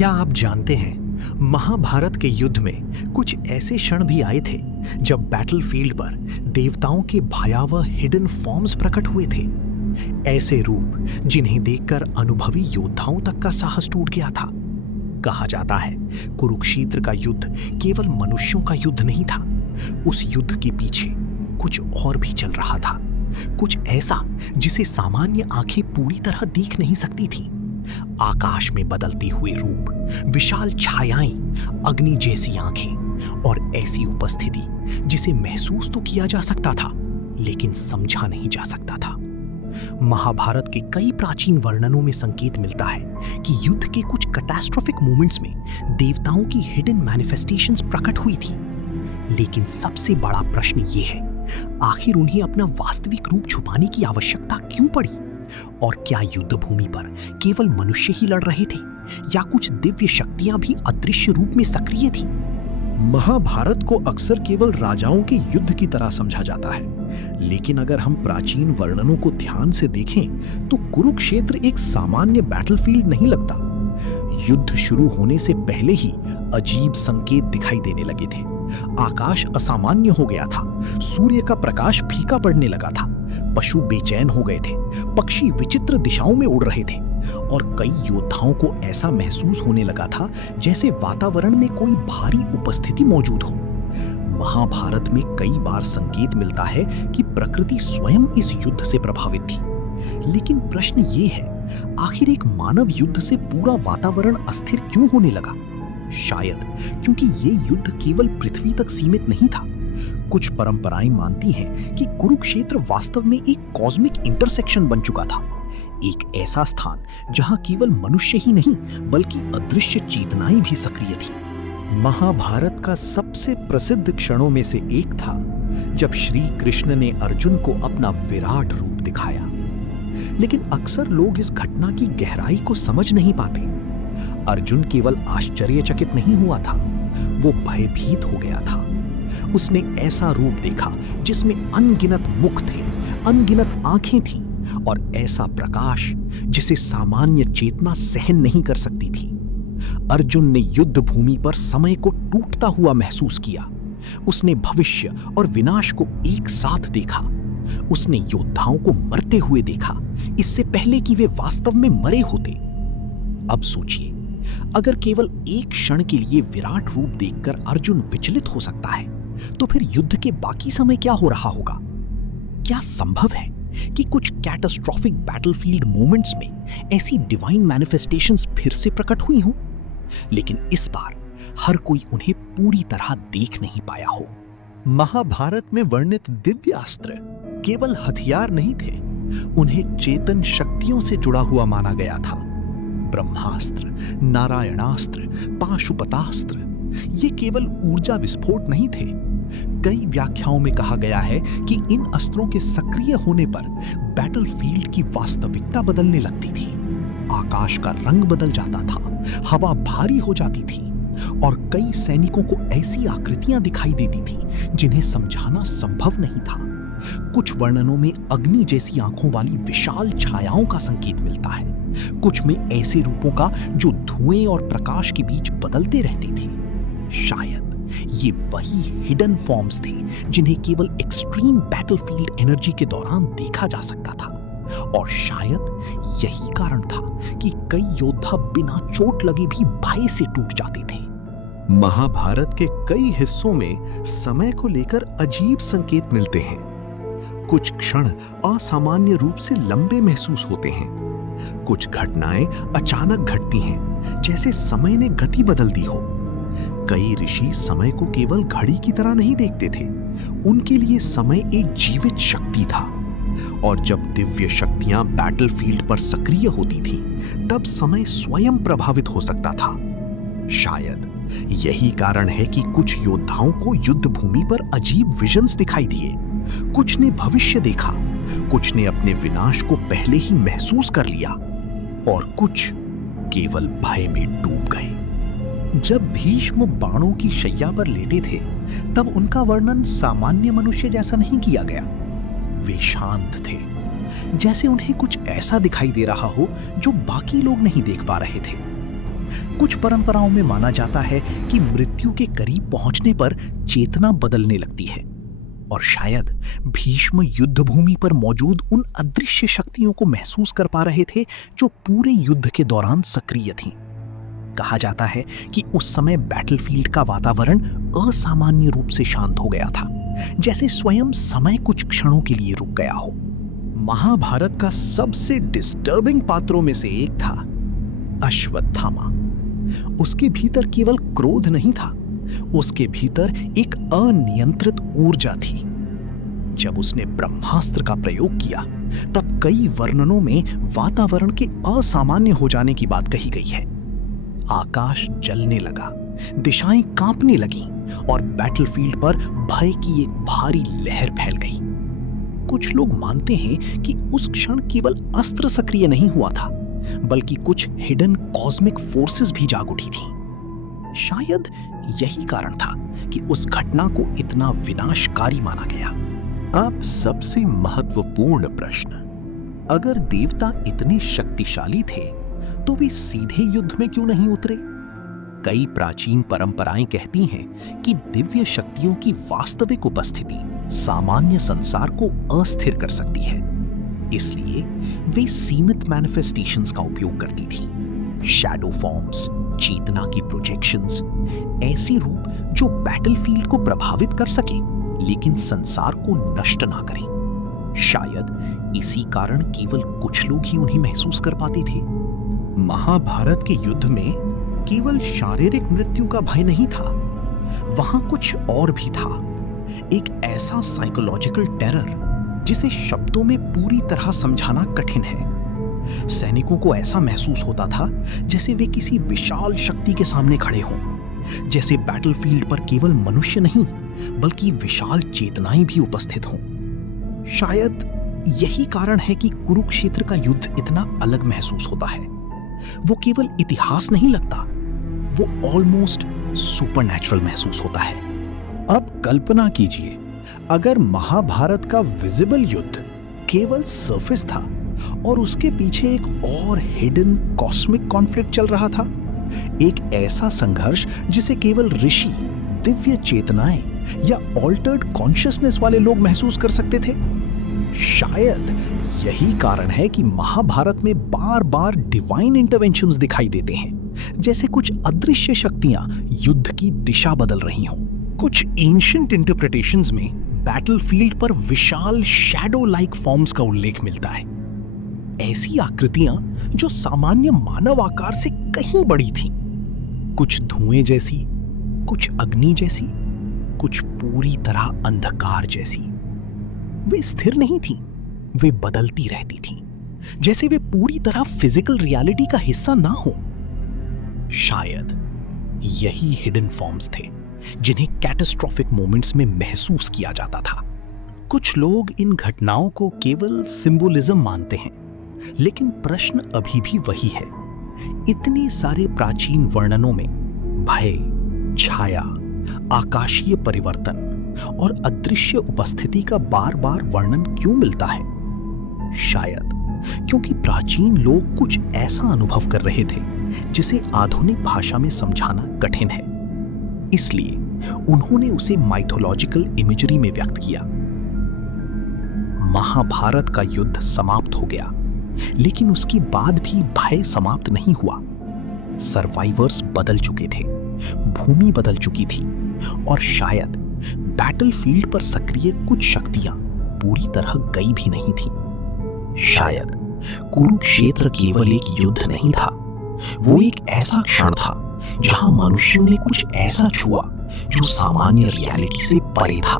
क्या आप जानते हैं, महाभारत के युद्ध में कुछ ऐसे क्षण भी आए थे जब बैटलफील्ड पर देवताओं के भयावह हिडन फॉर्म्स प्रकट हुए थे। ऐसे रूप जिन्हें देखकर अनुभवी योद्धाओं तक का साहस टूट गया था। कहा जाता है, कुरुक्षेत्र का युद्ध केवल मनुष्यों का युद्ध नहीं था। उस युद्ध के पीछे कुछ और भी चल रहा था, कुछ ऐसा जिसे सामान्य आंखें पूरी तरह देख नहीं सकती थीं। आकाश में बदलते हुए रूप, विशाल छायाएं, अग्नि जैसी आंखें और ऐसी उपस्थिति जिसे महसूस तो किया जा सकता था लेकिन समझा नहीं जा सकता था। महाभारत के कई प्राचीन वर्णनों में संकेत मिलता है कि युद्ध के कुछ कैटास्ट्रोफिक मोमेंट्स में देवताओं की हिडन मैनिफेस्टेशंस प्रकट हुई थी। लेकिन सबसे बड़ा प्रश्न ये है, आखिर उन्हें अपना वास्तविक रूप छुपाने की आवश्यकता क्यों पड़ी? और क्या युद्ध भूमि पर केवल मनुष्य ही लड़ रहे थे या कुछ दिव्य शक्तियां भी अदृश्य रूप में सक्रिय थीं? महाभारत को अक्सर केवल राजाओं के युद्ध की तरह समझा जाता है, लेकिन अगर हम प्राचीन वर्णनों को ध्यान से देखें तो कुरुक्षेत्र एक सामान्य बैटलफील्ड नहीं लगता। युद्ध शुरू होने से पहले ही अजीब संकेत दिखाई देने लगे थे। आकाश असामान्य हो गया था, सूर्य का प्रकाश फीका पड़ने लगा था, पशु बेचैन हो गए थे, पक्षी विचित्र दिशाओं में उड़ रहे थे और कई योद्धाओं को ऐसा महसूस होने लगा था जैसे वातावरण में कोई भारी उपस्थिति मौजूद हो। महाभारत में कई बार संकेत मिलता है कि प्रकृति स्वयं इस युद्ध से प्रभावित थी। लेकिन प्रश्न ये है, आखिर एक मानव युद्ध से पूरा वातावरण अस्थिर क्यों होने लगा? शायद क्योंकि ये युद्ध केवल पृथ्वी तक सीमित नहीं था। कुछ परंपराएं मानती हैं कि कुरुक्षेत्र वास्तव में एक कॉस्मिक इंटरसेक्शन बन चुका था, एक ऐसा स्थान जहां केवल मनुष्य ही नहीं बल्कि अदृश्य चेतनाएं भी सक्रिय थीं। महाभारत का सबसे प्रसिद्ध क्षणों में से एक था जब श्री कृष्ण ने अर्जुन को अपना विराट रूप दिखाया। लेकिन अक्सर लोग इस घटना की गहराई को समझ नहीं पाते। अर्जुन केवल आश्चर्यचकित नहीं हुआ था, वो भयभीत हो गया था। उसने ऐसा रूप देखा जिसमें अनगिनत मुख थे, अनगिनत आंखें थीं और ऐसा प्रकाश जिसे सामान्य चेतना सहन नहीं कर सकती थी। अर्जुन ने युद्ध भूमि पर समय को टूटता हुआ महसूस किया। उसने भविष्य और विनाश को एक साथ देखा। उसने योद्धाओं को मरते हुए देखा, इससे पहले कि वे वास्तव में मरे होते। अब सोचिए, अगर केवल एक क्षण के लिए विराट रूप देखकर अर्जुन विचलित हो सकता है, तो फिर युद्ध के बाकी समय क्या हो रहा होगा? क्या संभव है कि कुछ कैटास्ट्रोफिक बैटलफील्ड मोमेंट्स में ऐसी डिवाइन मैनिफेस्टेशंस फिर से प्रकट हुई हों? लेकिन इस बार हर कोई उन्हें पूरी तरह देख नहीं पाया हो। महाभारत में वर्णित दिव्य अस्त्र केवल हथियार नहीं थे, उन्हें चेतन शक्तियों से जुड़ा हुआ माना गया था। ब्रह्मास्त्र, नारायणास्त्र, पाशुपतास्त्र, ये केवल ऊर्जा विस्फोट नहीं थे। कई व्याख्याओं में कहा गया है कि इन अस्त्रों के सक्रिय होने पर बैटलफील्ड की वास्तविकता बदलने लगती थी। आकाश का रंग बदल जाता था, हवा भारी हो जाती थी और कई सैनिकों को ऐसी आकृतियां दिखाई देती थीं जिन्हें समझाना संभव नहीं था। कुछ वर्णनों में अग्नि जैसी आंखों वाली विशाल छायाओं का संकेत मिलता है, कुछ में ऐसे रूपों का जो धुएं और प्रकाश के बीच बदलते रहते थे। शायद ये वही हिडन फॉर्म्स थे जिन्हें केवल एक्सट्रीम बैटलफील्ड एनर्जी के दौरान देखा जा सकता था। और शायद यही कारण था कि कई योद्धा बिना चोट लगे भी भय से टूट जाते थे। महाभारत के कई हिस्सों में समय को लेकर अजीब संकेत मिलते हैं। कुछ क्षण असामान्य रूप से लंबे महसूस होते हैं। कुछ घटनाएं अचानक घटती हैं, जैसे समय ने गति बदल दी हो। कई ऋषि समय को केवल घड़ी की तरह नहीं देखते थे, उनके लिए समय एक जीवित शक्ति था। और जब दिव्य शक्तियां बैटलफील्ड पर सक्रिय होती थीं, तब समय स्वयं प्रभावित हो सकता था। शायद यही कारण है कि कुछ योद्धाओं को युद्ध भूमि पर अजीब विजन्स दिखाई दिए। कुछ ने भविष्य देखा, कुछ ने अपने विनाश को पहले ही महसूस कर लिया और कुछ केवल भय में डूब गए। जब भीष्म बाणों की शैया पर लेटे थे, तब उनका वर्णन सामान्य मनुष्य जैसा नहीं किया गया। वे शांत थे, जैसे उन्हें कुछ ऐसा दिखाई दे रहा हो जो बाकी लोग नहीं देख पा रहे थे। कुछ परंपराओं में माना जाता है कि मृत्यु के करीब पहुंचने पर चेतना बदलने लगती है और शायद भीष्म युद्ध भूमि पर मौजूद उन अदृश्य शक्तियों को महसूस कर पा रहे थे जो पूरे युद्ध के दौरान सक्रिय थीं। कहा जाता है कि उस समय बैटलफील्ड का वातावरण असामान्य रूप से शांत हो गया था, जैसे स्वयं समय कुछ क्षणों के लिए रुक गया हो। महाभारत का सबसे डिस्टर्बिंग पात्रों में से एक था अश्वत्थामा। उसके भीतर केवल क्रोध नहीं था, उसके भीतर एक अनियंत्रित ऊर्जा थी। जब उसने ब्रह्मास्त्र का प्रयोग किया तब कई वर्णनों में वातावरण के असामान्य हो जाने की बात कही गई है। आकाश जलने लगा, दिशाएं कांपने लगीं और बैटलफील्ड पर भय की एक भारी लहर फैल गई। कुछ लोग मानते हैं कि उस क्षण केवल अस्त्र सक्रिय नहीं हुआ था, बल्कि कुछ हिडन कॉस्मिक फोर्सेस भी जाग उठी थीं। शायद यही कारण था कि उस घटना को इतना विनाशकारी माना गया। अब सबसे महत्वपूर्ण प्रश्न, अगर देवता इतने शक्तिशाली थे तो वे सीधे युद्ध में क्यों नहीं उतरे? कई प्राचीन परंपराएं कहती हैं कि दिव्य शक्तियों की वास्तविक उपस्थिति सामान्य संसार को अस्थिर कर सकती है, इसलिए वे सीमित मैनिफेस्टेशंस का उपयोग करती थीं। शैडो फॉर्म्स, चेतना की प्रोजेक्शंस, ऐसे रूप जो बैटलफील्ड को प्रभावित कर सके लेकिन संसार को नष्ट ना करें। शायद इसी कारण केवल कुछ लोग ही उन्हें महसूस कर पाते थे। महाभारत के युद्ध में केवल शारीरिक मृत्यु का भय नहीं था, वहां कुछ और भी था। एक ऐसा साइकोलॉजिकल टेरर जिसे शब्दों में पूरी तरह समझाना कठिन है। सैनिकों को ऐसा महसूस होता था जैसे वे किसी विशाल शक्ति के सामने खड़े हों, जैसे बैटलफील्ड पर केवल मनुष्य नहीं बल्कि विशाल चेतनाएं भी उपस्थित हों। शायद यही कारण है कि कुरुक्षेत्र का युद्ध इतना अलग महसूस होता है। वो केवल इतिहास नहीं लगता, वो ऑलमोस्ट सुपरनैचुरल महसूस होता है। अब कल्पना कीजिए, अगर महाभारत का विजिबल युद्ध केवल सरफेस था और उसके पीछे एक और हिडन कॉस्मिक कॉन्फ्लिक्ट चल रहा था, एक ऐसा संघर्ष जिसे केवल ऋषि, दिव्य चेतनाएं या ऑल्टर्ड कॉन्शियसनेस वाले लोग महसूस कर सकते थे। शायद यही कारण है कि महाभारत में बार बार डिवाइन इंटरवेंशंस दिखाई देते हैं, जैसे कुछ अदृश्य शक्तियां युद्ध की दिशा बदल रही हों। कुछ एंशिएंट इंटरप्रिटेशंस में बैटलफील्ड पर विशाल शैडो लाइक फॉर्म्स का उल्लेख मिलता है। ऐसी आकृतियां जो सामान्य मानव आकार से कहीं बड़ी थीं, कुछ धुएं जैसी, कुछ अग्नि जैसी, कुछ पूरी तरह अंधकार जैसी। वे स्थिर नहीं थीं, वे बदलती रहती थीं, जैसे वे पूरी तरह फिजिकल रियलिटी का हिस्सा ना हो। शायद यही हिडन फॉर्म्स थे जिन्हें कैटास्ट्रोफिक मोमेंट्स में महसूस किया जाता था। कुछ लोग इन घटनाओं को केवल सिंबोलिज्म मानते हैं, लेकिन प्रश्न अभी भी वही है। इतने सारे प्राचीन वर्णनों में भय, छाया, आकाशीय परिवर्तन और अदृश्य उपस्थिति का बार बार वर्णन क्यों मिलता है? शायद क्योंकि प्राचीन लोग कुछ ऐसा अनुभव कर रहे थे जिसे आधुनिक भाषा में समझाना कठिन है, इसलिए उन्होंने उसे माइथोलॉजिकल इमेजरी में व्यक्त किया। महाभारत का युद्ध समाप्त हो गया, लेकिन उसके बाद भी भय समाप्त नहीं हुआ। सर्वाइवर्स बदल चुके थे, भूमि बदल चुकी थी और शायद बैटलफील्ड पर सक्रिय कुछ शक्तियां पूरी तरह गई भी नहीं थी। शायद कुरुक्षेत्र केवल एक युद्ध नहीं था, वो एक ऐसा क्षण था जहां मनुष्यों ने कुछ ऐसा छुआ जो सामान्य रियलिटी से परे था।